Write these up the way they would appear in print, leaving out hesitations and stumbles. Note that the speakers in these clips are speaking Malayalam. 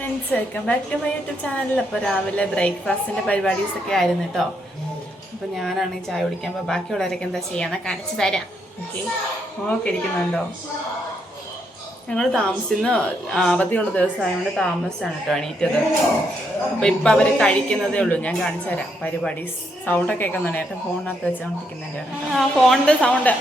Friends, welcome back to my YouTube channel. അപ്പോൾ രാവിലെ ബ്രേക്ക്ഫാസ്റ്റിൻ്റെ പരിപാടീസൊക്കെ ആയിരുന്നു കേട്ടോ. അപ്പോൾ ഞാനാണ് ഈ ചായ കുടിക്കാൻ. അപ്പോൾ ബാക്കിയുള്ളവരൊക്കെ എന്താ ചെയ്യാന്ന് കാണിച്ചു തരാം. ഓക്കെ, ഓക്കെ ഇരിക്കുന്നുണ്ടോ? ഞങ്ങൾ താമസിക്കുന്ന അവധിയുള്ള ദിവസമായതുകൊണ്ട് താമസിച്ചാണ് കേട്ടോ എണീറ്റത്. അപ്പോൾ ഇപ്പം അവർ കഴിക്കുന്നതേ ഉള്ളൂ. ഞാൻ കാണിച്ചു തരാം പരിപാടീസ്. സൗണ്ടൊക്കെ കേൾക്കുന്നുണ്ട്. ഏറ്റവും ഫോണിനകത്ത് വെച്ചുകൊണ്ടിരിക്കുന്നുണ്ട്. ഫോണിൻ്റെ സൗണ്ട്.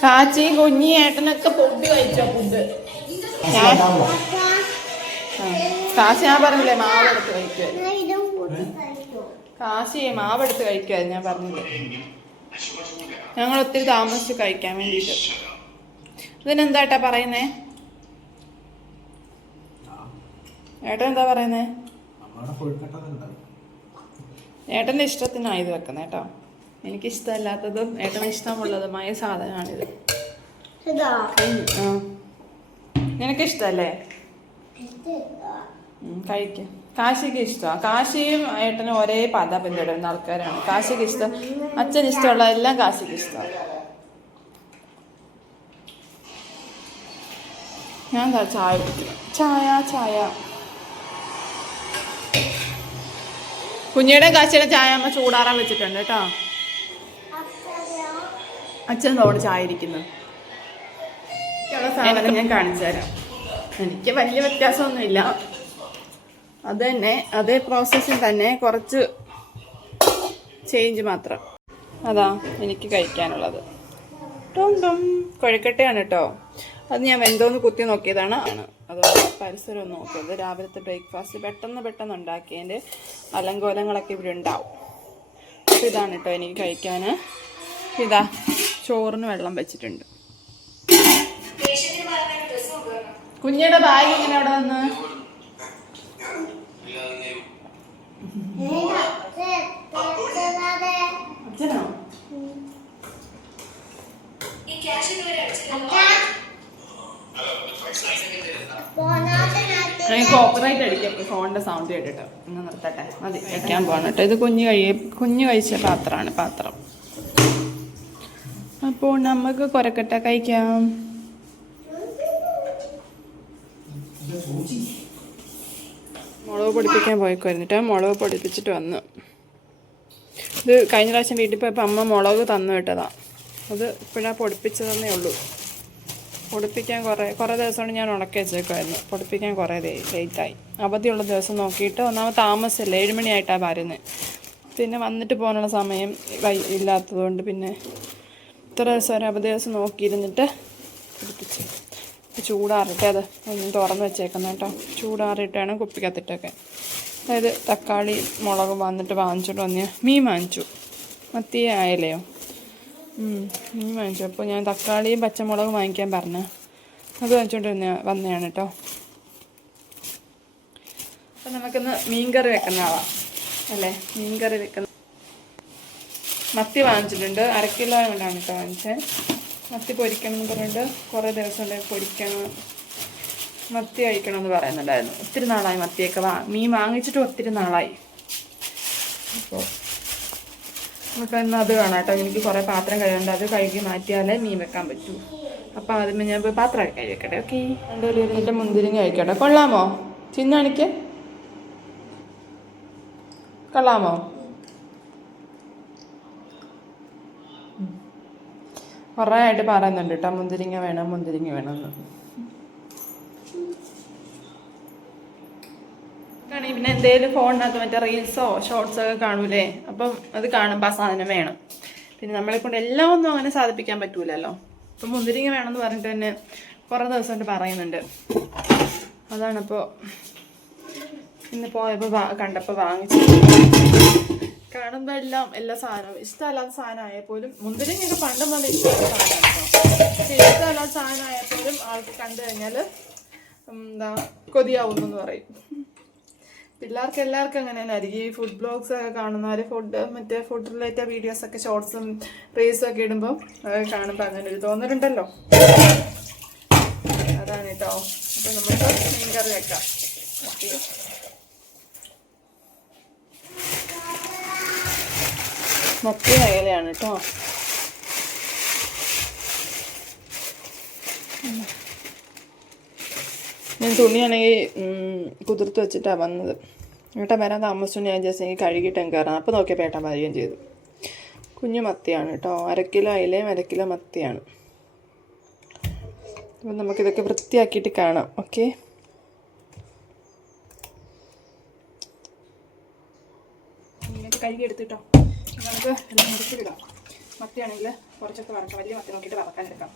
കാച്ചിയും കുഞ്ഞി ഏട്ടനൊക്കെ ഫുഡ് കഴിച്ചോ? ഫുഡ് കാശി ഞാൻ പറഞ്ഞില്ലേ മാവെടുത്ത് കഴിക്കുക. കാശി മാവെടുത്ത് കഴിക്കുക ഞാൻ പറഞ്ഞില്ലേ. ഞങ്ങൾ ഒത്തിരി താമസിച്ച് കഴിക്കാൻ വേണ്ടിയിട്ട്. ഇതിനെന്താട്ടാ പറയുന്നേ? ഏട്ടൻ എന്താ പറയുന്നേ? ഏട്ടൻ്റെ ഇഷ്ടത്തിനാണ് ഇത് വെക്കുന്നത് കേട്ടോ. എനിക്കിഷ്ടമല്ലാത്തതും ഏട്ടന് ഇഷ്ടമുള്ളതുമായ സാധനമാണിത്. നിനക്കിഷ്ടല്ലേ? കഴിക്കാം. കാശിക്ക് ഇഷ്ടമാണ്. കാശിയും ഏട്ടനും ഒരേ പാത പിന്തുടരുന്ന ആൾക്കാരാണ്. കാശിക്ക് ഇഷ്ടം, അച്ഛന് ഇഷ്ടമുള്ള എല്ലാം കാശിക്ക് ഇഷ്ടമാണ്. ഞാൻ ചായ കുടിക്കണം. ചായ ചായ. കുഞ്ഞിയുടെ കാശിയുടെ ചായ അമ്മ ചൂടാറാൻ വെച്ചിട്ടുണ്ട് കേട്ടോ. അച്ഛൻ തോട് ചായ ഇരിക്കുന്നു. സാധനം ഞാൻ കാണിച്ചു തരാം. എനിക്ക് വലിയ വ്യത്യാസമൊന്നുമില്ല. അത് തന്നെ, അതേ പ്രോസസ്സിൽ തന്നെ കുറച്ച് ചേഞ്ച് മാത്രം. അതാ എനിക്ക് കഴിക്കാനുള്ളത്. കൊഴുക്കട്ടയാണ് കേട്ടോ. അത് ഞാൻ വെന്തോന്ന് കുത്തി നോക്കിയതാണ്. അതുകൊണ്ട് പരിസരം ഒന്ന് നോക്കിയത്. രാവിലത്തെ ബ്രേക്ക്ഫാസ്റ്റ് പെട്ടെന്ന് ഉണ്ടാക്കിയതിൻ്റെ അലങ്കോലങ്ങളൊക്കെ ഇവിടെ ഉണ്ടാവും. അപ്പോൾ ഇതാണ് കേട്ടോ എനിക്ക് കഴിക്കാൻ. ഇതാ ചോറിന് വെള്ളം വെച്ചിട്ടുണ്ട്. കുഞ്ഞിയുടെ ബാഗ് ഇങ്ങനെ അവിടെ വന്ന് അച്ഛനോ? കോപ്പറേറ്റ് അടിക്കാം. ഫോണിന്റെ സൗണ്ട് കേട്ടിട്ട് ഒന്ന് നിർത്തട്ടെ. മതി, കഴിക്കാൻ പോകണം കേട്ടോ. ഇത് കുഞ്ഞ് കഴിച്ച പാത്രം. അപ്പോൾ നമുക്ക് കൊരക്കട്ട കഴിക്കാം. മുളക് പൊടിപ്പിക്കാൻ പോയിക്കോരുന്നിട്ട് മുളക് പൊടിപ്പിച്ചിട്ട് വന്നു. ഇത് കഴിഞ്ഞ പ്രാവശ്യം വീട്ടിൽ പോയപ്പോൾ അമ്മ മുളക് തന്നു വിട്ടതാണ്. അത് ഇപ്പോഴാണ് പൊടിപ്പിച്ചതെന്നേ ഉള്ളൂ. പൊടിപ്പിക്കാൻ കുറേ ദിവസമാണ് ഞാൻ ഉണക്കി വെച്ചേക്കുമായിരുന്നു. പൊടിപ്പിക്കാൻ കുറേ ലേറ്റായി. അവധിയുള്ള ദിവസം നോക്കിയിട്ട് ഒന്നാമത് താമസിച്ചില്ല. 7 മണിയായിട്ടാണ് വരുന്നത്. പിന്നെ വന്നിട്ട് പോകാനുള്ള സമയം ഇല്ലാത്തതുകൊണ്ട് പിന്നെ ഇത്ര ദിവസം ഒരു അവധി ദിവസം നോക്കിയിരുന്നിട്ട് പൊടിപ്പിച്ച്. ചൂടാറിട്ട് അത് ഒന്ന് തുറന്ന് വെച്ചേക്കുന്നത് കേട്ടോ. ചൂടാറിയിട്ടാണ് കുപ്പിക്കത്തിട്ടൊക്കെ. അതായത് തക്കാളി മുളകും വന്നിട്ട് വാങ്ങിച്ചോണ്ട് മീൻ വാങ്ങിച്ചു. മത്തിയെ ആയല്ലയോ? മീൻ വാങ്ങിച്ചു. അപ്പോൾ ഞാൻ തക്കാളിയും പച്ചമുളകും വാങ്ങിക്കാൻ പറഞ്ഞു. അത് വാങ്ങിച്ചോണ്ട് വന്നതാണ് കേട്ടോ. അപ്പം നമുക്കിന്ന് മീൻകറി വെക്കുന്ന ആളാണ് അല്ലേ? മീൻകറി വെക്കുന്ന മത്തി വാങ്ങിച്ചിട്ടുണ്ട്. 1 കിലോ കൊണ്ടാണ് കേട്ടോ വാങ്ങിച്ചത്. മത്തി പൊരിക്കണം എന്ന് പറഞ്ഞിട്ട് കുറേ ദിവസം ഉണ്ടായി. പൊരിക്കണം, മത്തി കഴിക്കണമെന്ന് പറയുന്നുണ്ടായിരുന്നു. ഒത്തിരി നാളായി മത്തിയൊക്കെ മീൻ വാങ്ങിച്ചിട്ട് ഒത്തിരി നാളായി. അപ്പോൾ നമുക്ക് ഇന്ന് അത് വേണം കേട്ടോ. എനിക്ക് കുറേ പാത്രം കഴുകേണ്ട. അത് കഴുകി മാറ്റിയാലേ മീൻ വെക്കാൻ പറ്റൂ. അപ്പോൾ ആദ്യമേ ഞാൻ പോയി പാത്രം കഴുകി വെക്കട്ടെ. ഓക്കെ, 2 ഇരുന്നിട്ട് മുന്തിരിങ്ങ കഴിക്കട്ടെ. കൊള്ളാമോ? ചിന്നാണിക്ക് കൊള്ളാമോ? കുറേ ആയിട്ട് പറയുന്നുണ്ട് കേട്ടോ, മുന്തിരിങ്ങ വേണമെന്ന്. പിന്നെ എന്തെങ്കിലും ഫോണിനകത്ത് മറ്റേ റീൽസോ ഷോർട്സോ ഒക്കെ കാണൂലേ? അപ്പം അത് കാണുമ്പോൾ ആ സാധനം വേണം. പിന്നെ നമ്മളെ കൊണ്ട് എല്ലാം ഒന്നും അങ്ങനെ സാധിപ്പിക്കാൻ പറ്റൂലല്ലോ. അപ്പം മുന്തിരിങ്ങ വേണമെന്ന് പറഞ്ഞിട്ട് തന്നെ കുറേ ദിവസമായിട്ട് പറയുന്നുണ്ട്. അതാണിപ്പോൾ ഇന്ന് പോയപ്പോൾ കണ്ടപ്പോൾ വാങ്ങിച്ചു. കാണുമ്പോൾ എല്ലാ സാധനവും ഇഷ്ടമല്ലാത്ത സാധനമായാൽ പോലും മുന്തിരിങ്ങയൊക്കെ പണ്ടും നല്ല ഇഷ്ടമുള്ള സാധനമാണ് കേട്ടോ. പക്ഷേ ഇഷ്ടമല്ലാത്ത സാധനമായാൽ പോലും ആൾക്ക് കണ്ടു കഴിഞ്ഞാൽ എന്താ കൊതിയാവുന്നെന്ന് പറയും. പിള്ളേർക്ക് എല്ലാവർക്കും അങ്ങനെ തന്നെ ആയിരിക്കും. ഈ ഫുഡ് ബ്ലോഗ്സ് ഒക്കെ കാണുന്നവർ ഫുഡ് റിലേറ്റഡ് വീഡിയോസൊക്കെ ഷോർട്സും റീൽസും ഒക്കെ ഇടുമ്പോൾ അതൊക്കെ കാണുമ്പോൾ അങ്ങനെ ഒരു തോന്നലുണ്ടല്ലോ. അതാണ് കേട്ടോ. അപ്പോൾ നമുക്ക് മീൻകറി വെക്കാം. ഓക്കെ, മത്തി അയലയാണ് കേട്ടോ. ഞാൻ തുണിയാണെങ്കിൽ കുതിർത്ത് വെച്ചിട്ടാണ് വന്നത്. ഏട്ടൻ വരാൻ താമസിച്ചു. ഞാൻ ജസ്റ്റ് എനിക്ക് കഴുകിയിട്ട് കയറാം. അപ്പോൾ നോക്കിയപ്പോൾ ഏട്ടൻ വരികയും ചെയ്തു. കുഞ്ഞു മത്തിയാണ് കേട്ടോ. 1/2 കിലോ അയിലയും 1/2 കിലോ മത്തിയാണ്. അപ്പം നമുക്കിതൊക്കെ വൃത്തിയാക്കിയിട്ട് കാണാം. ഓക്കെ, ഇങ്ങനെയൊക്കെ കഴുകി എടുത്തിട്ടോ നമുക്ക് എല്ലാം മുറിച്ചിടാം. മത്തിയാണെങ്കിൽ കുറച്ചൊക്കെ വറക്കാം. വലിയ മത്തി നോക്കിയിട്ട് വറക്കാൻ എടുക്കാം.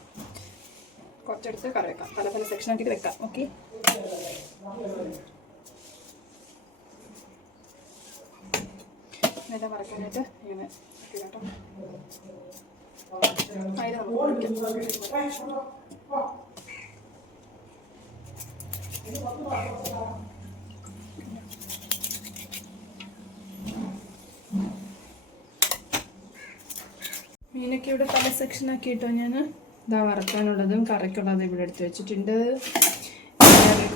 കുറച്ചെടുത്ത് കറി വെക്കാം. പല പല സെക്ഷനാക്കിയിട്ട് വെക്കാം. ഓക്കെ, ഇതെല്ലാം വറക്കാനായിട്ട് ഇങ്ങനെ കേട്ടോ. അതിൽ മീനൊക്കെ ഇവിടെ പല സെക്ഷനാക്കിയിട്ടോ. ഞാൻ ഇതാ വറക്കാനുള്ളതും കറിക്കുള്ളതും ഇവിടെ എടുത്ത് വെച്ചിട്ടുണ്ട്.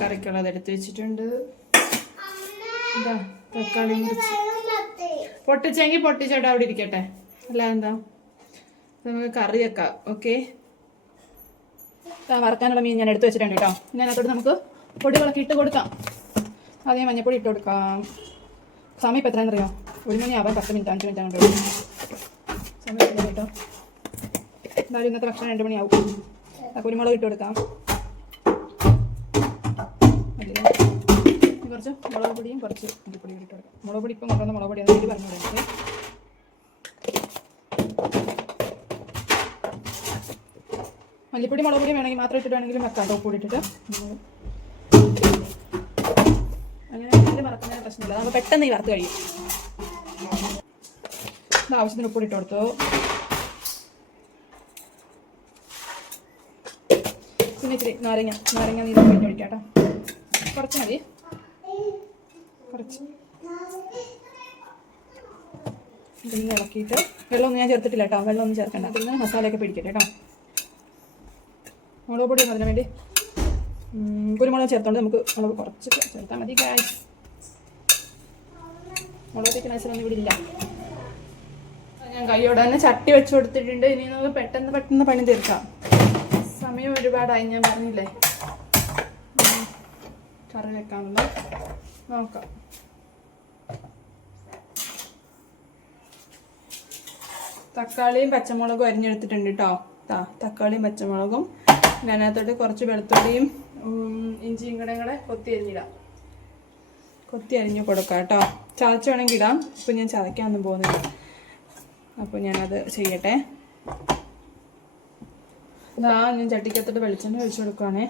കറിക്കുള്ളത് എടുത്ത് വെച്ചിട്ടുണ്ട്. ഇതാ തക്കാളി മുറിച്ച് പൊട്ടിച്ചെങ്കിൽ പൊട്ടിച്ചോട്ട് അവിടെ ഇരിക്കട്ടെ. അല്ല എന്താ നമുക്ക് കറി വെക്കാം. ഓക്കെ, വറക്കാനുള്ള മീൻ ഞാൻ എടുത്ത് വെച്ചിട്ടുണ്ട് കേട്ടോ. ഇനി അതിനകത്തോട്ട് നമുക്ക് പൊടികളൊക്കെ ഇട്ട് കൊടുക്കാം. ആദ്യം മഞ്ഞപ്പൊടി ഇട്ട് കൊടുക്കാം. സമയം ഇപ്പം എത്രയാണെന്നറിയോ? 1 മണിയാവാൻ 10 മിനിറ്റ് 5 മിനിറ്റ് അങ്ങോട്ട് സമയം കേട്ടോ. എന്തായാലും ഇന്നത്തെ ഭക്ഷണം 2 മണിയാവും. കുരുമുളക് ഇട്ട് കൊടുക്കാം. കുറച്ച് മുളക് പൊടിയും കുറച്ച് മല്ലിപ്പൊടിയും ഇട്ട് കൊടുക്കാം. മുളക് പൊടി ഇപ്പം കൊണ്ടുവന്ന മുളക് പൊടി അതിൽ പറഞ്ഞു കൊടുക്കുന്നത്. മല്ലിപ്പൊടി മുളക് പൊടി വേണമെങ്കിൽ മാത്രം ഇട്ടിട്ട് വേണമെങ്കിലും വെക്കാം. ഉപ്പ് പൊടി ഇട്ടിട്ട് അങ്ങനെ ഇതിൽ വറുക്കുന്നതിന് പ്രശ്നമില്ല. നമ്മൾ പെട്ടെന്ന് ഈ വറുത്ത് കഴിയും. ഇത് ആവശ്യത്തിന് ഉപ്പ് ഇട്ട് കൊടുത്തു. പിന്നെ ഇച്ചിരി നാരങ്ങ നീര് കഴിഞ്ഞ് ഒഴിക്കാം കേട്ടോ. കുറച്ച് മതി, കുറച്ച് ഇതിൽ ഇളക്കിയിട്ട് വെള്ളമൊന്നും ഞാൻ ചേർത്തിട്ടില്ല കേട്ടോ. വെള്ളമൊന്നും ചേർക്കണ്ട. അതിൽ നിന്ന് മസാലയൊക്കെ പിടിക്കട്ടെ കേട്ടോ. മുളക് പൊടി അതിന് വേണ്ടി കുരുമുളക് ചേർത്തോണ്ട് നമുക്ക് മുളക് കുറച്ച് ചേർത്താൽ മതി. മുളക് തിക്കണൊന്നും ഇവിടെ ഇല്ല. ഞാൻ കൈയോടെ തന്നെ ചട്ടി വെച്ച് കൊടുത്തിട്ടുണ്ട്. ഇനി നമുക്ക് പെട്ടെന്ന് പണി തീർക്കാം. സമയം ഒരുപാടായി, ഞാൻ പറഞ്ഞില്ലേ. കറി വെക്കാനുള്ള നോക്കാം. തക്കാളിയും പച്ചമുളകും അരിഞ്ഞെടുത്തിട്ടുണ്ട് കേട്ടോ. തക്കാളിയും പച്ചമുളകും അതിനകത്തോട്ട് കുറച്ച് വെളുത്തുള്ളിയും ഇഞ്ചിയും കൂടെ കൊത്തി അരിഞ്ഞ് കൊടുക്കാം കേട്ടോ. ചതച്ച് വേണമെങ്കിൽ ഇടാം. ഇപ്പം ഞാൻ ചതയ്ക്കാനൊന്നും പോകുന്നില്ല. അപ്പോൾ ഞാനത് ചെയ്യട്ടെ. ഞാൻ ചട്ടിക്കകത്തോട്ട് വെളിച്ചെണ്ണ ഒഴിച്ചു കൊടുക്കുവാണേ.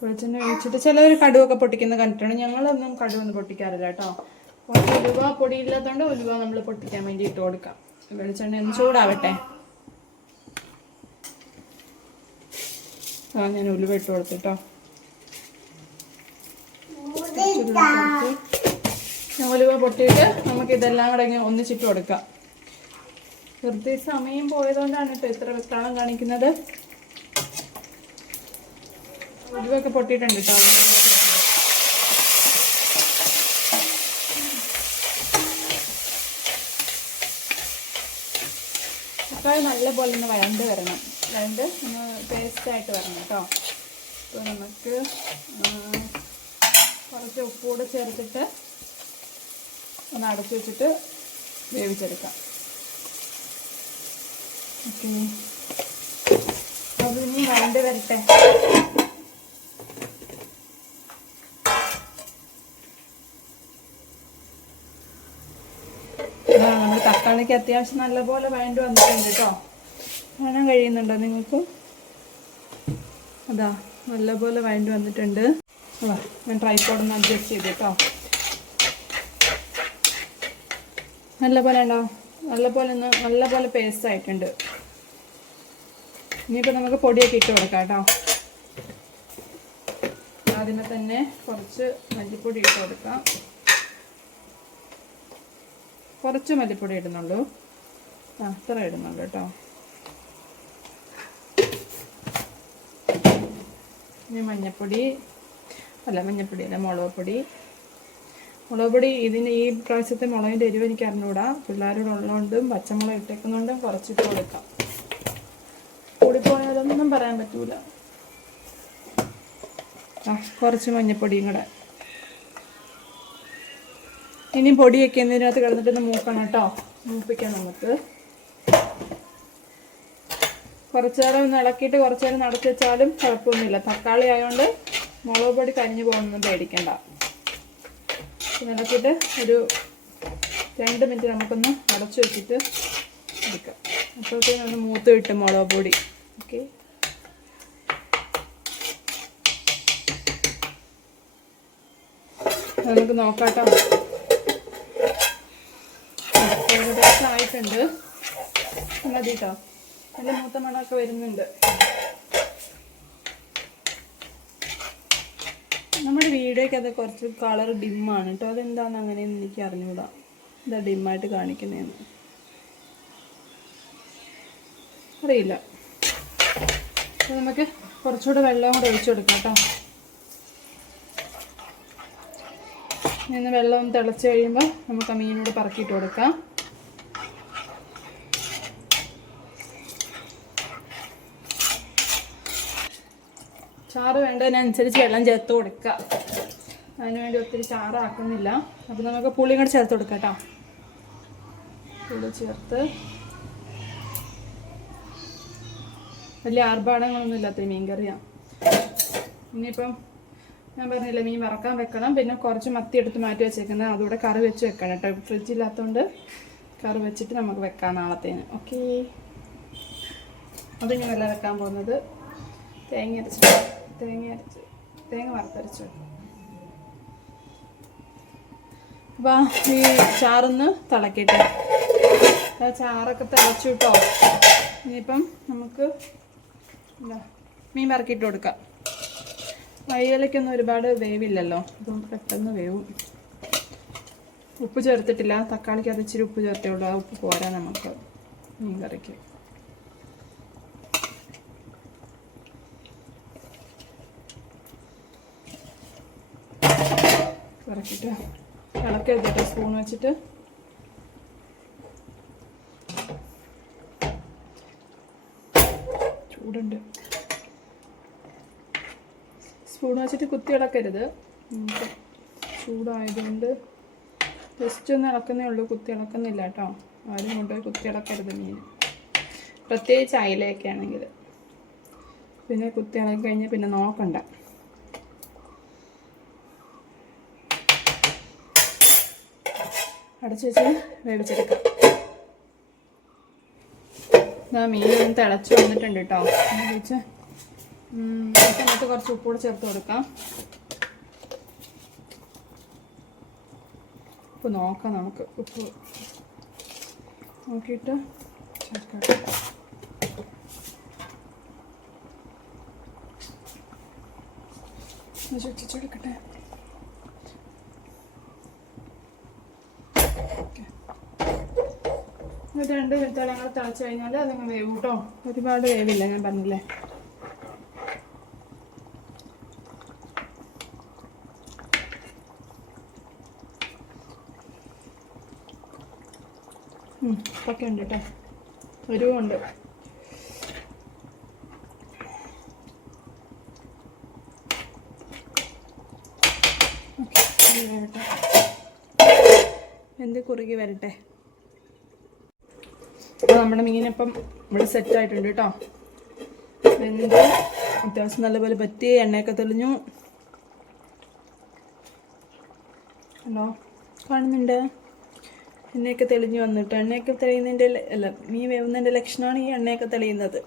വെളിച്ചെണ്ണ ഒഴിച്ചിട്ട് ചിലവർ കടുവൊക്കെ പൊട്ടിക്കുന്ന കണ്ടിട്ടുണ്ട്. ഞങ്ങളൊന്നും കടുവൊന്നും പൊട്ടിക്കാറില്ല കേട്ടോ. ഉലുവ പൊടി ഇല്ലാത്തതുകൊണ്ട് ഉലുവ നമ്മൾ പൊട്ടിക്കാൻ വേണ്ടി ഇട്ട് കൊടുക്കാം. വെളിച്ചെണ്ണ ഒന്ന് ചൂടാവട്ടെ. ഞാൻ ഉലുവ ഇട്ട് കൊടുത്തിട്ടോ. ഉലുവ പൊട്ടിയിട്ട് നമുക്ക് ഇതെല്ലാം കൂടെ ഒന്നിച്ചിട്ട് കൊടുക്കാം. വെറുതെ സമയം പോയതുകൊണ്ടാണ് കേട്ടോ ഇത്ര വെക്കാളം കാണിക്കുന്നത്. ഉലുവൊക്കെ പൊട്ടിയിട്ടുണ്ട് കേട്ടോ. തക്കാളി നല്ലപോലെ ഒന്ന് വഴണ്ട് വരണം. ഒന്ന് പേസ്റ്റായിട്ട് വരണം കേട്ടോ. അപ്പോൾ നമുക്ക് കുറച്ച് ഉപ്പുകൂടെ ചേർത്തിട്ട് ഒന്ന് അടച്ചു വെച്ചിട്ട് വേവിച്ചെടുക്കാം. ഓക്കെ, അത് ഇനി വഴണ്ട് വരട്ടെ. നമ്മുടെ തക്കാളിക്ക് അത്യാവശ്യം നല്ലപോലെ വഴണ്ട് വന്നിട്ടുണ്ട് കേട്ടോ. കാണാൻ കഴിയുന്നുണ്ടോ നിങ്ങൾക്ക്? അതാ നല്ലപോലെ വഴണ്ട് വന്നിട്ടുണ്ട്. ഞാൻ ട്രൈപോഡൊന്ന് അഡ്ജസ്റ്റ് ചെയ്ത് കേട്ടോ. നല്ലപോലെ ഉണ്ടോ? നല്ലപോലെ പേസ്റ്റ് ആയിട്ടുണ്ട്. ഇനിയിപ്പോൾ നമുക്ക് പൊടിയൊക്കെ ഇട്ട് കൊടുക്കാം കേട്ടോ. ആദ്യമേ തന്നെ കുറച്ച് മല്ലിപ്പൊടി ഇട്ട് കൊടുക്കാം. കുറച്ച് മല്ലിപ്പൊടി ഇടുന്നുള്ളൂ. അത്ര ഇടുന്നുള്ളൂ കേട്ടോ. ഇനി മഞ്ഞപ്പൊടി അല്ല മുളക് പൊടി. മുളക് പൊടി ഈ പ്രാവശ്യത്തെ മുളകിൻ്റെ എരിവ് എനിക്ക് അറിഞ്ഞുകൂടാ. പിള്ളേരോടുള്ളതുകൊണ്ടും പച്ചമുളക് ഇട്ടേക്കുന്നുണ്ടും കുറച്ചിട്ട് കൊടുക്കാം. കൂടിപ്പോയാലൊന്നും പറയാൻ പറ്റൂല. കുറച്ച് മഞ്ഞപ്പൊടിയും കൂടെ. ഇനി പൊടിയൊക്കെ ഇതിനകത്ത് കിടന്നിട്ടൊന്ന് മൂക്കണം കേട്ടോ. മൂപ്പിക്കാം നമുക്ക്. കുറച്ച് നേരം ഒന്ന് ഇളക്കിയിട്ട് കുറച്ച് നേരം നടത്തി വെച്ചാലും കുഴപ്പമൊന്നുമില്ല. തക്കാളി ആയതുകൊണ്ട് മുളക് പൊടി കരിഞ്ഞു പോകുന്നൊന്നും പേടിക്കണ്ട. ഇളക്കിയിട്ട് ഒരു 2 മിനിറ്റ് നമുക്കൊന്ന് അടച്ചു വെച്ചിട്ട് എടുക്കാം. അപ്പോഴത്തേനും ഒന്ന് മൂത്ത് കിട്ടും മുളക് പൊടി. ഓക്കെ, നമുക്ക് നോക്കാട്ടോ. ഏകദേശം ആയിട്ടുണ്ട്. മതി കേട്ടോ. നല്ല മൂത്ത മണമൊക്കെ വരുന്നുണ്ട്. നമ്മുടെ വീഡിയോയ്ക്ക് അത് കുറച്ച് കളർ ഡിമ്മാണ് കേട്ടോ. അതെന്താണെന്ന് അങ്ങനെയൊന്നും എനിക്ക് അറിഞ്ഞുകൂടാ. എന്താ ഡിമ്മായിട്ട് കാണിക്കുന്നതെന്ന് അറിയില്ല. അപ്പോൾ നമുക്ക് കുറച്ചുകൂടെ വെള്ളം കൂടെ ഒഴിച്ചു കൊടുക്കാം കേട്ടോ. ഇന്ന് വെള്ളം തിളച്ച് കഴിയുമ്പോൾ നമുക്ക് ആ മീനോട് പറക്കിയിട്ട് കൊടുക്കാം. ചാറ് വേണ്ടതിനനുസരിച്ച് വെള്ളം ചേർത്ത് കൊടുക്കുക. അതിനുവേണ്ടി ഒത്തിരി ചാറാക്കുന്നില്ല. അപ്പോൾ നമുക്ക് പുളിയും കൂടെ ചേർത്ത് കൊടുക്കാം കേട്ടോ. പുളി ചേർത്ത് വലിയ ആർഭാടങ്ങളൊന്നും ഇല്ലാത്ത മീൻ കറിയാണ്. ഇനിയിപ്പം ഞാൻ പറഞ്ഞില്ല, മീൻ വറക്കാൻ വെക്കണം. പിന്നെ കുറച്ച് മത്തി എടുത്ത് മാറ്റി വെച്ചേക്കുന്നത് അതുകൂടെ കറി വെച്ച് വെക്കണം കേട്ടോ. ഫ്രിഡ്ജില്ലാത്തതുകൊണ്ട് കറി വെച്ചിട്ട് നമുക്ക് വെക്കാം നാളത്തേന്. ഓക്കെ, അതിങ്ങനെ വെള്ളം വെക്കാൻ പോകുന്നത് തേങ്ങ വറുത്തരച്ച്. അപ്പോൾ ഈ ചാറൊന്ന് തിളക്കട്ടെ. ചാറൊക്കെ തിളച്ചു കേട്ടോ. ഇനിയിപ്പം നമുക്ക് മീൻ വറക്കിയിട്ട് കൊടുക്കാം. വൈകലയ്ക്കൊന്നും ഒരുപാട് വേവില്ലല്ലോ, അപ്പം പെട്ടെന്ന് വേവും. ഉപ്പ് ചേർത്തിട്ടില്ല. തക്കാളിക്ക് അത് ഇച്ചിരി ഉപ്പ് ചേർത്തേ ഉള്ളൂ. ആ ഉപ്പ് പോരാ നമുക്ക് മീൻ കറിക്ക്. ഇറക്കിയിട്ട് ഇളക്കരുത് കേട്ടോ. സ്പൂൺ വെച്ചിട്ട് ചൂടുണ്ട്. സ്പൂൺ വെച്ചിട്ട് കുത്തി ഇളക്കരുത്. ചൂടായതുകൊണ്ട് ജസ്റ്റ് ഒന്ന് ഇളക്കുന്നേ ഉള്ളൂ. കുത്തി ഇളക്കുന്നില്ല കേട്ടോ. ആരും കൊണ്ടുപോയി കുത്തി ഇളക്കരുത് മീൻ, പ്രത്യേകിച്ച് അയിലയൊക്കെ ആണെങ്കിൽ. പിന്നെ കുത്തി ഇളക്കി കഴിഞ്ഞാൽ പിന്നെ നോക്കണ്ട. അടച്ചു വെച്ച് വേവിച്ചെടുക്കാം. മീൻ ഒന്ന് തിളച്ച് വന്നിട്ടുണ്ട് കേട്ടോ. വെച്ച് സമയത്ത് കുറച്ച് ഉപ്പൂടെ ചേർത്ത് കൊടുക്കാം. ഉപ്പ് നോക്കാം നമുക്ക്. ഉപ്പ് നോക്കിയിട്ട് ചേർക്കാം. ചുറ്റിച്ചെടുക്കട്ടെ. ഇത് 2 തിളങ്ങൾ തിളച്ച് കഴിഞ്ഞാൽ അതങ്ങ് വേവും കേട്ടോ. ഒരുപാട് വേവില്ല, ഞാൻ പറഞ്ഞില്ലേ. ഒക്കെ ഉണ്ട് കേട്ടോ. ഒരുവുണ്ട്. വരട്ടെ, എന്ത് കുറുകി വരട്ടെ. അപ്പോൾ നമ്മുടെ മീനിപ്പം ഇവിടെ സെറ്റായിട്ടുണ്ട് കേട്ടോ. വെന്ത് അത്യാവശ്യം നല്ലപോലെ പറ്റി എണ്ണയൊക്കെ തെളിഞ്ഞു. ഹലോ, കാണുന്നുണ്ട്? എണ്ണയൊക്കെ തെളിഞ്ഞു വന്നിട്ട്. എണ്ണയൊക്കെ തെളിയുന്നതിൻ്റെ അല്ല, മീൻ വേവുന്നതിൻ്റെ ലക്ഷണമാണ് ഈ എണ്ണയൊക്കെ തെളിയുന്നത്.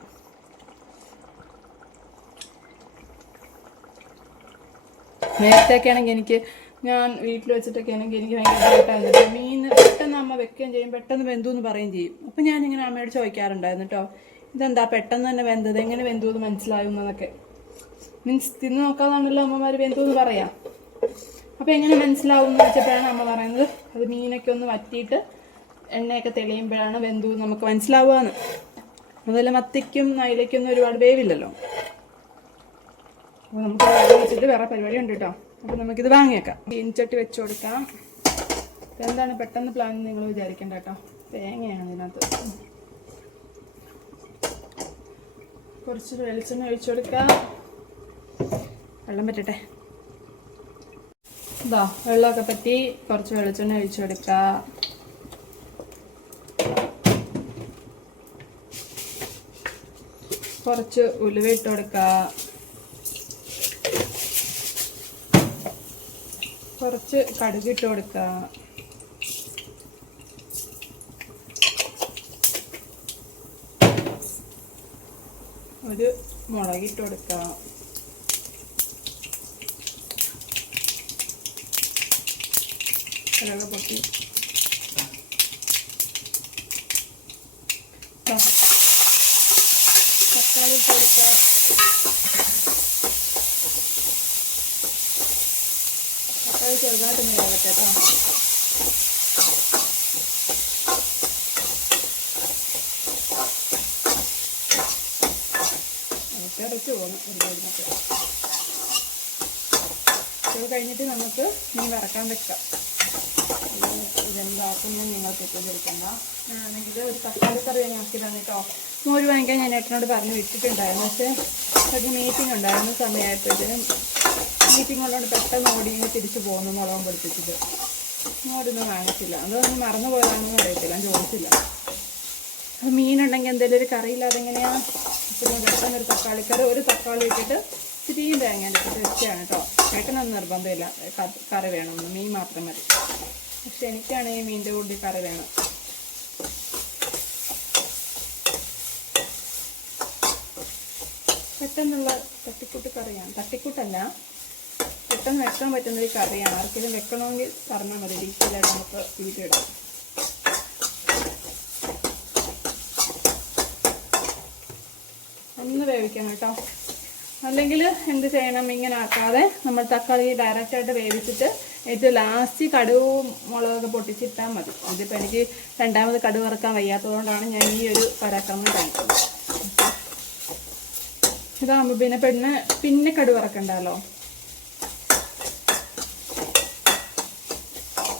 നേരത്തെയൊക്കെ ആണെങ്കിൽ ഞാൻ വീട്ടിൽ വെച്ചിട്ടൊക്കെ ആണെങ്കിൽ എനിക്ക് ഭയങ്കര ഇഷ്ടമായിരുന്നു. മീൻ പെട്ടെന്ന് അമ്മ വെക്കുകയും ചെയ്യും, പെട്ടെന്ന് വെന്തു എന്ന് പറയുകയും ചെയ്യും. അപ്പം ഞാനിങ്ങനെ അമ്മയോട് ചോദിക്കാറുണ്ടായിരുന്നു കേട്ടോ, ഇതെന്താ പെട്ടെന്ന് തന്നെ വെന്തത്, എങ്ങനെ വെന്തു എന്ന് മനസ്സിലാവുന്നതൊക്കെ. മീൻസ് തിന്ന് നോക്കാതാണല്ലോ അമ്മമാർ വെന്തു എന്ന് പറയാം. അപ്പോൾ എങ്ങനെ മനസ്സിലാവും എന്ന് വെച്ചപ്പോഴാണ് അമ്മ പറയുന്നത്, അത് മീനൊക്കെ ഒന്ന് വറ്റിയിട്ട് എണ്ണയൊക്കെ തെളിയുമ്പോഴാണ് വെന്തു നമുക്ക് മനസ്സിലാവുകയെന്ന്. അതുപോലെ മത്തിക്കും അയിലയ്ക്കൊന്നും ഒരുപാട് വേവില്ലല്ലോ. അപ്പോൾ നമുക്ക് വെള്ളം വെച്ചിട്ട് വേറെ പരിപാടി ഉണ്ട് കേട്ടോ. അപ്പോൾ നമുക്കിത് വാങ്ങിയേക്കാം. ചീനിച്ചട്ടി വെച്ച് കൊടുക്കാം. എന്താണ് പെട്ടെന്ന് പ്ലാൻ നിങ്ങൾ വിചാരിക്കേണ്ട കേട്ടോ. തേങ്ങയാണ് ഇതിനകത്ത്. കുറച്ച് വെളിച്ചെണ്ണ ഒഴിച്ചു കൊടുക്കാം. വെള്ളം പറ്റട്ടെ. ഇതാ വെള്ളമൊക്കെ പറ്റി കുറച്ച് വെളിച്ചെണ്ണ ഒഴിച്ചു കൊടുക്കാം. കുറച്ച് ഉലുവ ഇട്ട് കൊടുക്കാം. കുറച്ച് കടുക് ഇട്ട് കൊടുക്കാം. ഒരു മുളകിട്ട് കൊടുക്കാം. മുളക് പൊട്ടി തക്കാളി ഇട്ട് കൊടുക്കാം. തക്കാളി ചെറുതായിട്ട് വേകട്ടെ കേട്ടോ. ഇറച്ച് പോകുന്നു ഒരുപാടിനൊക്കെ. ഇത് കഴിഞ്ഞിട്ട് നമുക്ക് മീൻ വറക്കാൻ വെക്കാം. ഇതെന്താക്കുന്നത് നിങ്ങൾക്ക് എത്തിയിരിക്കണ്ട. ഞാനാണെങ്കിൽ ഒരു തക്കാളി കറി ആക്കിയതാണ് കേട്ടോ. മോര് വാങ്ങിക്കാൻ ഞാൻ ഏട്ടനോട് പറഞ്ഞ് വെച്ചിട്ടുണ്ടായിരുന്നു. പക്ഷേ ഒരു മീറ്റിംഗ് ഉണ്ടായിരുന്നു. സമയമായപ്പോഴത്തേനും മീറ്റിംഗ് ഉള്ളതുകൊണ്ട് പെട്ടെന്ന് ഓടി തിരിച്ചു പോകുന്നു. മുളകും പൊടിപ്പിച്ചിട്ട് മോരൊന്നും വാങ്ങിച്ചില്ല. അതൊന്നും മറന്നു പോയതാണെന്ന് അറിയത്തില്ല, ഞാൻ ചോദിച്ചില്ല. അത് മീനുണ്ടെങ്കിൽ എന്തെങ്കിലും ഒരു കറിയില്ലാതെ എങ്ങനെയാണ്. അപ്പോൾ ഞാൻ പെട്ടെന്ന് ഒരു തക്കാളിക്കറി, ഒരു തക്കാളി ഇട്ടിട്ട് ഇത്തിരിയും തേങ്ങ ഇട്ടിട്ട് വെച്ചാണ് കേട്ടോ. ഏട്ടനൊന്നും നിർബന്ധമില്ല കറി വേണമെന്ന്, മീൻ മാത്രം മതി. പക്ഷെ എനിക്കാണെങ്കിൽ മീനിൻ്റെ കൂടി കറി വേണം. പെട്ടെന്നുള്ള തട്ടിക്കൂട്ട് കറിയാണ്. തട്ടിക്കൂട്ടല്ല, പെട്ടെന്ന് വെക്കാൻ പറ്റുന്ന ഒരു കറിയാണ്. ആർക്കെങ്കിലും വെക്കണമെങ്കിൽ പറഞ്ഞാൽ മതി, ഡീറ്റെയിലായിട്ട് നമുക്ക് വീഡിയോ ഇടാം. ഒന്ന് വേവിക്കണം കേട്ടോ. അല്ലെങ്കിൽ എന്ത് ചെയ്യണം, ഇങ്ങനെ ആക്കാതെ നമ്മൾ തക്കാളി ഡയറക്റ്റായിട്ട് വേവിച്ചിട്ട് ഏറ്റവും ലാസ്റ്റ് കടുവും മുളകൊക്കെ പൊട്ടിച്ചിട്ടാൽ മതി. ഇതിപ്പോൾ എനിക്ക് രണ്ടാമത് കടുവ് വറക്കാൻ വയ്യാത്തതുകൊണ്ടാണ് ഞാൻ ഈ ഒരു പരാക്രമം കാണിക്കുന്നത്. ഇതാകുമ്പോൾ പിന്നെ കടുവ് വറക്കണ്ടല്ലോ.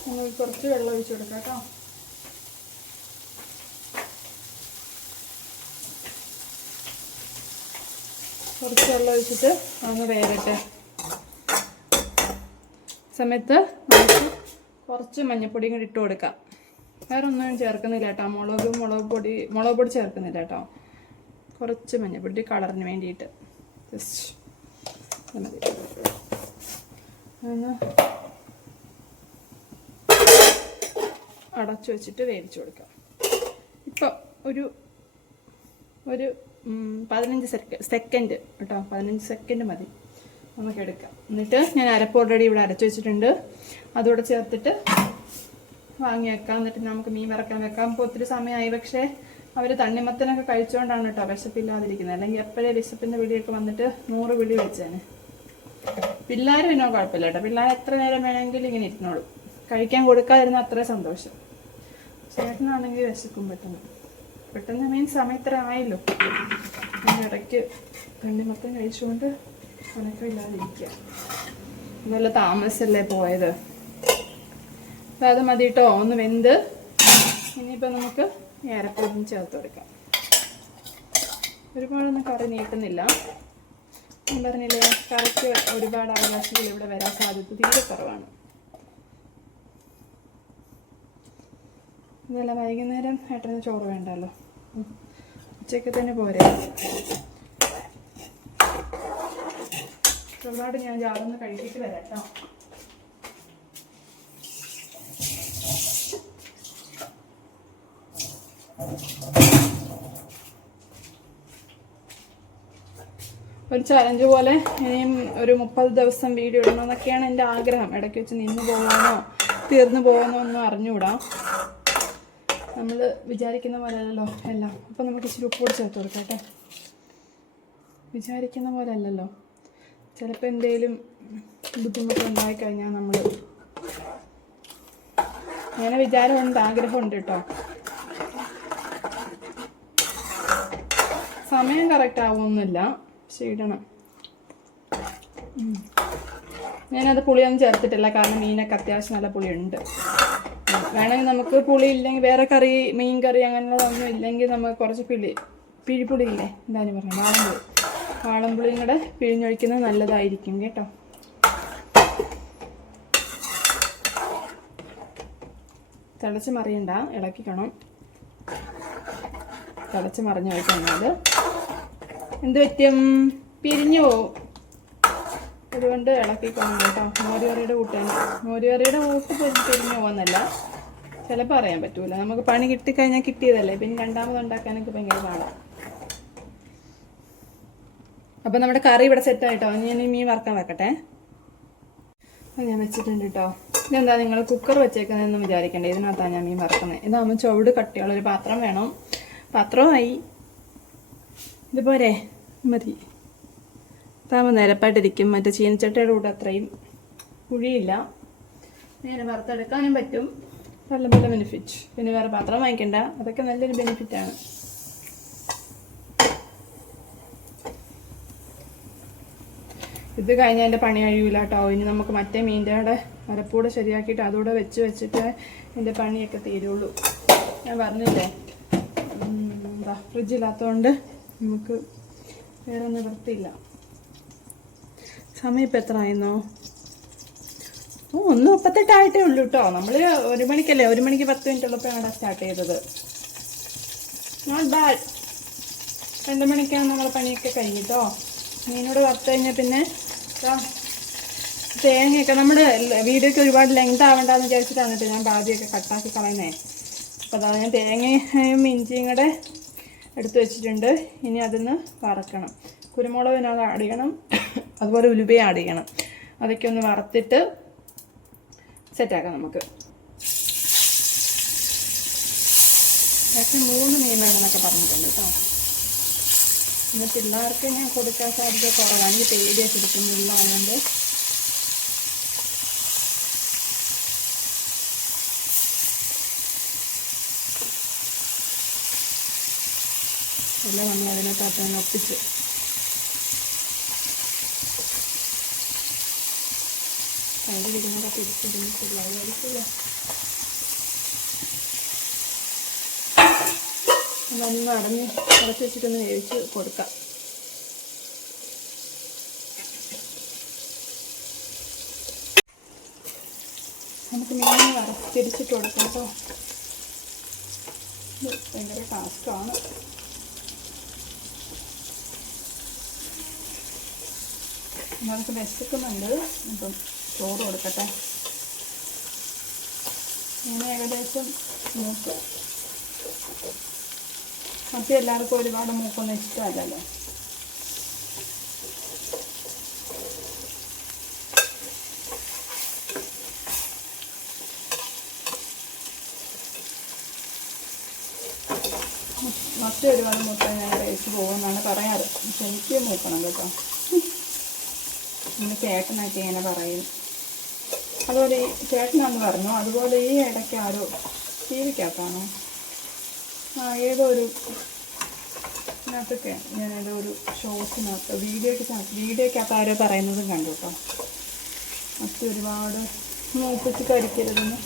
നമുക്ക് കുറച്ച് വെള്ളം ഒഴിച്ചു കൊടുക്കാം കേട്ടോ. കുറച്ച് വെള്ളം ഒഴിച്ചിട്ട് ഒന്ന് വേറട്ടെ. സമയത്ത് നമുക്ക് കുറച്ച് മഞ്ഞൾപ്പൊടിയും കൂടി ഇട്ട് കൊടുക്കാം. വേറെ ഒന്നും ചേർക്കുന്നില്ല കേട്ടോ. മുളക് പൊടി ചേർക്കുന്നില്ല കേട്ടോ. കുറച്ച് മഞ്ഞൾപ്പൊടി കളറിന് വേണ്ടിയിട്ട് ജസ്റ്റ് മതി. ഒന്ന് അടച്ചു വെച്ചിട്ട് വേവിച്ച് കൊടുക്കാം. ഇപ്പോൾ ഒരു 15 സെക്കൻഡ് കേട്ടോ. 15 സെക്കൻഡ് മതി നമുക്ക് എടുക്കാം. എന്നിട്ട് ഞാൻ അരപ്പ് ഓൾറെഡി ഇവിടെ അരച്ചു വെച്ചിട്ടുണ്ട്. അതുകൂടെ ചേർത്തിട്ട് വാങ്ങി വെക്കാം. എന്നിട്ട് നമുക്ക് മീൻ വറക്കാൻ വെക്കാം. ഇപ്പോൾ ഒത്തിരി സമയമായി. പക്ഷേ അവർ തണ്ണിമത്തനൊക്കെ കഴിച്ചുകൊണ്ടാണ് കേട്ടോ വിശപ്പില്ലാതിരിക്കുന്നത്. അല്ലെങ്കിൽ എപ്പോഴേ വിശപ്പിൻ്റെ വിളിയൊക്കെ വന്നിട്ട് 100 വിളി വെച്ചേനെ. പിള്ളേർ പിന്നെ കുഴപ്പമില്ല കേട്ടോ. പിള്ളേർ എത്ര നേരം വേണമെങ്കിലും ഇങ്ങനെ ഇരുന്നോളും. കഴിക്കാൻ കൊടുക്കാതിരുന്ന അത്രയും സന്തോഷം. ചേട്ടനാണെങ്കിൽ വിശക്കും പെട്ടെന്ന് മീൻ സമയത്ര ആയല്ലോ. ഇടയ്ക്ക് തണ്ണിമത്തൻ കഴിച്ചുകൊണ്ട് ഉണക്കമില്ലാതിരിക്കുക. നല്ല താമസമല്ലേ പോയത്. അപ്പം അത് മതി കേട്ടോ. ഒന്ന് വെന്ത് ഇനിയിപ്പോൾ നമുക്ക് ഏരപ്പൊടിയും ചേർത്ത് കൊടുക്കാം. ഒരുപാടൊന്നും കറി നീട്ടുന്നില്ല. ഞാൻ പറഞ്ഞില്ലേ, കറിക്ക് ഒരുപാട് അവകാശങ്ങൾ ഇവിടെ വരാൻ സാധ്യത തീരെ കുറവാണ്. ഇതല്ല വൈകുന്നേരം ഏട്ടന് ചോറ് വേണ്ടല്ലോ, ഉച്ചയ്ക്ക് തന്നെ പോരെ. ഒരുപാട് ഞാൻ ജാതൊന്ന് കഴിച്ചിട്ട് വരാം കേട്ടോ. ഒരു ചലഞ്ച് പോലെ ഇനിയും ഒരു 30 ദിവസം വീഡിയോ ഇടണമെന്നൊക്കെയാണ് എൻ്റെ ആഗ്രഹം. ഇടയ്ക്ക് വെച്ച് നിന്ന് പോകാനോ തീർന്നു പോകാനോ ഒന്നും അറിഞ്ഞുകൂടാ. നമ്മൾ വിചാരിക്കുന്ന പോലെ അല്ലല്ലോ എല്ലാം. അപ്പം നമുക്ക് ഇച്ചിരി ഉപ്പ് കൂടി ചേർത്ത് കൊടുക്കാം കേട്ടോ. വിചാരിക്കുന്ന പോലെ അല്ലല്ലോ. ചിലപ്പോൾ എന്തെങ്കിലും ബുദ്ധിമുട്ടുണ്ടായിക്കഴിഞ്ഞാൽ നമ്മൾ അങ്ങനെ വിചാരമുണ്ട്, ആഗ്രഹമുണ്ട് കേട്ടോ. സമയം കറക്റ്റ് ആവുമൊന്നുമില്ല, പക്ഷെ ഇടണം. ഞാനത് പുളിയൊന്നും ചേർത്തിട്ടില്ല, കാരണം മീനൊക്കെ അത്യാവശ്യം നല്ല പുളിയുണ്ട്. വേണമെങ്കിൽ നമുക്ക് പുളി ഇല്ലെങ്കിൽ വേറെ കറി, മീൻ കറി അങ്ങനെയുള്ളതൊന്നും ഇല്ലെങ്കിൽ നമുക്ക് കുറച്ച് പിഴിപ്പുളി ഇല്ലേ, എന്തായാലും പറഞ്ഞു വാളംപുളിയും കൂടെ പിഴിഞ്ഞൊഴിക്കുന്നത് നല്ലതായിരിക്കും കേട്ടോ. തിളച്ച് മറിയണ്ട, ഇളക്കിക്കണം. തിളച്ച് മറിഞ്ഞ് വയ്ക്കുന്നത് എന്ത് പറ്റും, പിരിഞ്ഞു പോവും. അതുകൊണ്ട് ഇളക്കിക്കണം കേട്ടോ. മോരുകറിയുടെ കൂട്ട് പിരിഞ്ഞു പോകുന്നല്ല, ചിലപ്പോൾ അറിയാൻ പറ്റൂല. നമുക്ക് പണി കിട്ടിക്കഴിഞ്ഞാൽ കിട്ടിയതല്ലേ, പിന്നെ രണ്ടാമത് ഉണ്ടാക്കാനൊക്കെ ഭയങ്കര പാടാണ്. അപ്പം നമ്മുടെ കറി ഇവിടെ സെറ്റായിട്ടോ. ഞാൻ ഈ മീൻ വറക്കാൻ വെക്കട്ടെ. അത് ഞാൻ വെച്ചിട്ടുണ്ട് കേട്ടോ. ഇതെന്താ നിങ്ങൾ കുക്കർ വെച്ചേക്കുന്നതെന്ന് വിചാരിക്കണ്ടേ, ഇതിനകത്താണ് ഞാൻ മീൻ വറക്കുന്നത്. ഇതാകുമ്പോൾ ചുവട് കട്ടിയുള്ളൊരു പാത്രം വേണം. പാത്രമായി ഇതുപോലെ മതി. താമ നിരപ്പായിട്ടിരിക്കും. മറ്റേ ചീനച്ചട്ടയുടെ കൂടെ അത്രയും കുഴിയില്ല. നേരെ വറുത്തെടുക്കാനും പറ്റും. നല്ല ബെനിഫിറ്റ്. പിന്നെ വേറെ പാത്രം വാങ്ങിക്കണ്ട, അതൊക്കെ നല്ലൊരു ബെനിഫിറ്റാണ്. ഇത് കഴിഞ്ഞാൽ എൻ്റെ പണി കഴിയൂല കേട്ടോ. ഇനി നമുക്ക് മറ്റേ മീൻ്റെ കൂടെ അരപ്പൂടെ ശരിയാക്കിയിട്ട് അതുകൂടെ വെച്ചിട്ട് എൻ്റെ പണിയൊക്കെ തീരുള്ളൂ. ഞാൻ പറഞ്ഞില്ലേ, എന്താ ഫ്രിഡ്ജില്ലാത്തതുകൊണ്ട് നമുക്ക് വേറെ ഒന്നും വൃത്തിയില്ല. സമയം ഇപ്പം എത്ര ആയിരുന്നോ? 1:38 ഉള്ളൂ കേട്ടോ. നമ്മൾ 1 മണിക്കല്ലേ, 1 മണിക്ക് 10 മിനിറ്റ് ഉള്ളപ്പോഴാണ് സ്റ്റാർട്ട് ചെയ്തത്. Not bad. 2 മണിക്കാണ് നമ്മളെ പണിയൊക്കെ കഴിഞ്ഞിട്ടോ. മീനോട് വറുത്ത് കഴിഞ്ഞാൽ പിന്നെ തേങ്ങയൊക്കെ നമ്മുടെ വീഡിയോയ്ക്ക് ഒരുപാട് ലെങ്ത് ആവേണ്ടെന്ന് വിചാരിച്ചിട്ടാണ് കേട്ടോ ഞാൻ ബാദ്യമൊക്കെ കട്ടാക്കി കളയുന്നേ. അപ്പോൾ അതാണ് ഞാൻ തേങ്ങയും ഇഞ്ചിയും കൂടെ എടുത്ത് വെച്ചിട്ടുണ്ട്. ഇനി അതിന്ന് വറക്കണം. കുരുമുളകിനത് ആഡ് ചെയ്യണം, അതുപോലെ ഉലുവയും ആഡ് ചെയ്യണം. അതൊക്കെ ഒന്ന് വറുത്തിട്ട് സെറ്റാക്കാം നമുക്ക്. പക്ഷേ 3 മീൻ വേണമെന്നൊക്കെ പറഞ്ഞിട്ടുണ്ട് കേട്ടോ. പിന്നെ പിള്ളേർക്ക് ഞാൻ കൊടുക്കാൻ സാധ്യത കുറവാണ്. എനിക്ക് പേടിയൊക്കെ എടുക്കുന്നില്ല, അതുകൊണ്ട് എല്ലാം നമ്മൾ അതിനകത്ത് തന്നെ ഒപ്പിച്ച് കയ്യിലിരിക്കുന്നതൊക്കെ തിരിച്ചിരുന്നിട്ടില്ല, അതായിരിക്കില്ല. അതൊന്ന് അടച്ച് വെച്ചിട്ടൊന്ന് വേവിച്ച് കൊടുക്കാം. നമുക്ക് മീനിനെ തിരിച്ചിട്ട് കൊടുക്കാം കേട്ടോ. ഭയങ്കര ടാസ്ക്കാണ്. നമുക്ക് വിശക്കുന്നുണ്ട്. അപ്പം ചോറ് കൊടുക്കട്ടെ. ഇങ്ങനെ ഏകദേശം മൂക്ക്. മറ്റേ എല്ലാവർക്കും ഒരുപാട് മൂക്കൊന്നും ഇഷ്ടമല്ലല്ലോ. മറ്റേ ഒരുപാട് മൂക്ക ഞാൻ കഴിച്ച് പോകുമെന്നാണ് പറയാറ്. പക്ഷെ എനിക്ക് മൂക്കണം കേട്ടോ. എൻ്റെ ചേട്ടനൊക്കെ ഇങ്ങനെ പറയും. അതുപോലെ ഈ ചേട്ടനാന്ന് പറഞ്ഞു. അതുപോലെ ഈ ഇടയ്ക്ക് ആരോ ടി വിക്കകത്താണോ ഏതോ ഒരു ഇതിനകത്തൊക്കെ ഞാനേതോ ഒരു ഷോർട്സിനകത്ത് വീഡിയോക്കകത്ത് ആരോ പറയുന്നതും കണ്ടു കേട്ടോ. മറ്റേ ഒരുപാട് മൂപ്പിച്ച് കഴിക്കരുതെന്ന്,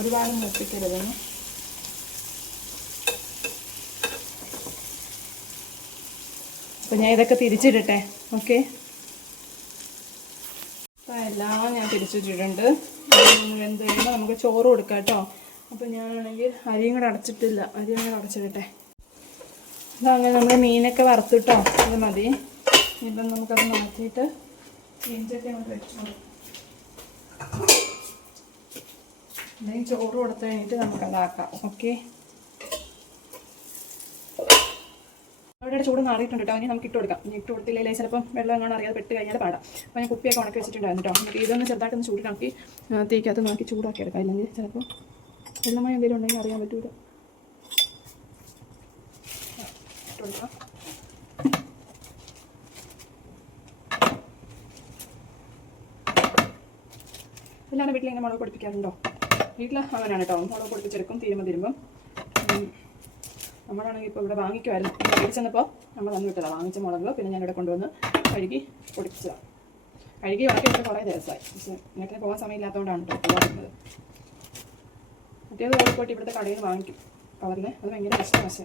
ഒരുപാട് മൂപ്പിക്കരുതെന്ന്. അപ്പം ഞാൻ ഇതൊക്കെ തിരിച്ചിടട്ടെ. ഓക്കെ, അപ്പം എല്ലാം ഞാൻ തിരിച്ചിട്ടിട്ടുണ്ട്. എന്ത് കഴിയുമ്പോൾ നമുക്ക് ചോറ് കൊടുക്കാം കേട്ടോ. അപ്പം ഞാനാണെങ്കിൽ അരിയും കൂടെ അടച്ചിട്ടില്ല, അരിയും കൂടെ അടച്ചിടട്ടെ. അതങ്ങനെ നമ്മൾ മീനൊക്കെ വറുത്തിട്ടോ, അത് മതി. ഇപ്പം നമുക്കത് മാറ്റിയിട്ട് മീൻചൊക്കെ നമുക്ക് വെച്ചോളൂ. അല്ലെങ്കിൽ ചോറ് കൊടുത്തു കഴിഞ്ഞിട്ട് നമുക്കതാക്കാം. ഓക്കെ, അവിടെ ചൂട് മാറിയിട്ടുണ്ട് കേട്ടോ. ഇനി നമുക്ക് ഇട്ട് കൊടുക്കാം. ഇനി ഇട്ട് കൊടുത്തില്ലേ ചിലപ്പം വെള്ളം എങ്ങനെ അറിയാതെ പെട്ട് കഴിഞ്ഞാൽ പാടാം. അപ്പോൾ ഞാൻ കുപ്പിയൊക്കെ ഉണക്കി വെച്ചിട്ടുണ്ടായിരുന്നു കേട്ടോ. നമുക്ക് ഇതൊന്ന് ചെറുതായിട്ടൊന്ന് ചൂടാക്കി തീക്കകത്ത് നോക്കി ചൂടാക്കി എടുക്കാം. ഇല്ലെങ്കിൽ ചിലപ്പോൾ വെള്ളമായി എന്തെങ്കിലും ഉണ്ടെങ്കിൽ അറിയാൻ പറ്റൂല. ഇട്ട് കൊടുക്കാം. എല്ലാവരും വീട്ടിൽ ഇങ്ങനെ മുളക് പൊടിപ്പിക്കാറുണ്ടോ? വീട്ടിൽ അങ്ങനെയാണ് കേട്ടോ. മുളക് പൊടിപ്പിച്ചെടുക്കും തീരുമ്പം. നമ്മളാണെങ്കിൽ ഇപ്പോൾ ഇവിടെ വാങ്ങിക്കുമായിരുന്നു. മേടിച്ചെന്നപ്പോൾ നമ്മൾ വന്നു വിട്ടതാണ് വാങ്ങിച്ച മുളക്. പിന്നെ ഞാനിവിടെ കൊണ്ടുവന്ന് കഴുകി പൊടിപ്പിച്ചതാണ്. കഴുകി ഉണക്കിയിട്ട് കുറേ ദിവസമായി. പക്ഷേ എനിക്ക് പോകാൻ സമയമില്ലാത്തതുകൊണ്ടാണ് കേട്ടോ പോകുന്നത്. മറ്റേത് കോഴിക്കോട്ട് ഇവിടുത്തെ കടയിൽ നിന്ന് വാങ്ങിക്കും കവറിന്. അത് ഭയങ്കര നഷ്ടമാണ്. പക്ഷേ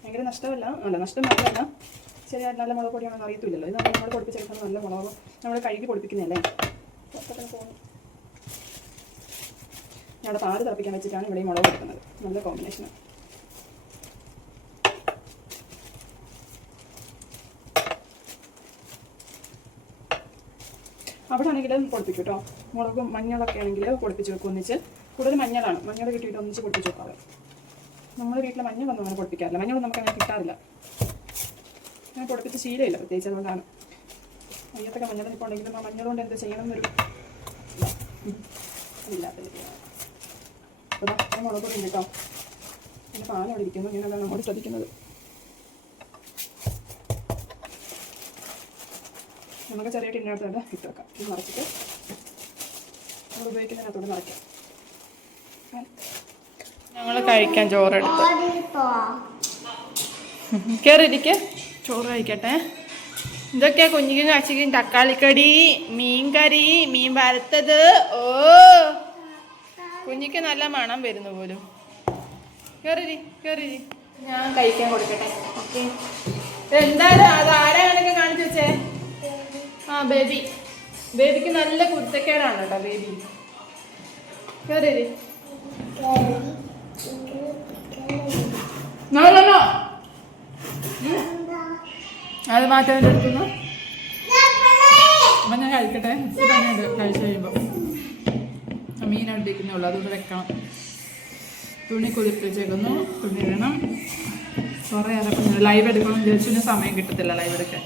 ഭയങ്കര നഷ്ടമല്ല, അല്ല നഷ്ടം മാത്രമല്ല ശരിയായിട്ട് നല്ല മുളക് പൊടിയാണെന്ന് അറിയത്തില്ലല്ലോ. ഇത് നമ്മൾ പൊടിപ്പിച്ചെടുക്കുന്ന നല്ല മുളക് നമ്മൾ കഴുകി പൊടിപ്പിക്കുന്നതല്ലേ. പോകുന്നു ഞാൻ അവിടെ പാല് തിളപ്പിക്കാൻ വെച്ചിട്ടാണ് ഇവിടെ ഈ മുളക് കൊടുക്കുന്നത്. നല്ല കോമ്പിനേഷനാണ്. അവിടെ ആണെങ്കിൽ പൊടിപ്പിക്കും കേട്ടോ. മുളകും മഞ്ഞളൊക്കെ ആണെങ്കിൽ പൊടിപ്പിച്ച് വെക്കും ഒന്നിച്ച്. കൂടുതൽ മഞ്ഞളാണ്, മഞ്ഞൾ കിട്ടിയിട്ട് ഒന്നിച്ച് പൊടിപ്പിച്ച് വെക്കാറ്. നമ്മൾ വീട്ടിലെ മഞ്ഞളൊന്നും അങ്ങനെ പൊടിപ്പിക്കാറില്ല. മഞ്ഞളൊന്നും നമുക്ക് അങ്ങനെ കിട്ടാറില്ല. അങ്ങനെ പൊടിപ്പിച്ച് ശീലമില്ല പ്രത്യേകിച്ച്. അതുകൊണ്ടാണ് മഞ്ഞത്തൊക്കെ മഞ്ഞൾ ഇപ്പോൾ ഉണ്ടെങ്കിലും ആ മഞ്ഞൾ കൊണ്ട് എന്ത് ചെയ്യണം എന്നൊരു ഇല്ലാത്ത. അപ്പോൾ മുളക് പൊടി ഉണ്ട് കേട്ടോ. പിന്നെ പാലവിടെ ഇരിക്കുന്നു. ഇങ്ങനെയാണ് നമ്മൾ ശ്രദ്ധിക്കുന്നത്. നമുക്ക് ചെറിയ ടിന്നകത്തോടെ ഇട്ട് വെക്കാം. ഇത് നിറച്ചിട്ട് നമ്മൾ ഉപയോഗിക്കുന്നതിനകത്തോടെ നിറയ്ക്കാം. ഞങ്ങൾ കഴിക്കാൻ ചോറെടുത്ത് കയറിയിരിക്കെ ചോറ് കഴിക്കട്ടെ. ഇതൊക്കെയാ കുഞ്ഞിക്കും കാച്ചിക്കും തക്കാളിക്കടി, മീൻ കറി, മീൻ വറുത്തത്. ഓ കുഞ്ഞിക്ക് നല്ല മണം വരുന്നു പോലും. കയറി കയറി ഞാൻ കഴിക്കാൻ കൊടുക്കട്ടെ. ഓക്കെ എന്തായാലും അത് ആരാ കണക്കെ കാണിച്ചു വെച്ചേ? ആ ബേബിക്ക് നല്ല കുരുത്തക്കേടാണ് കേട്ടോ ബേബി. കയറി അത് മാറ്റാൻ എടുക്കുന്നു. അപ്പം ഞാൻ കഴിക്കട്ടെ. തന്നെ കഴിച്ചു കഴിയുമ്പോൾ മീൻ അടുപ്പിക്കുന്നേ ഉള്ളൂ. അതൊന്ന് വെക്കണം. തുണി കുതിർത്ത് വെച്ചേക്കുന്നു. തുണി ഇടണം. കുറേ ലൈവ് എടുക്കണം വിചാരിച്ചു. സമയം കിട്ടത്തില്ല ലൈവ് എടുക്കാൻ.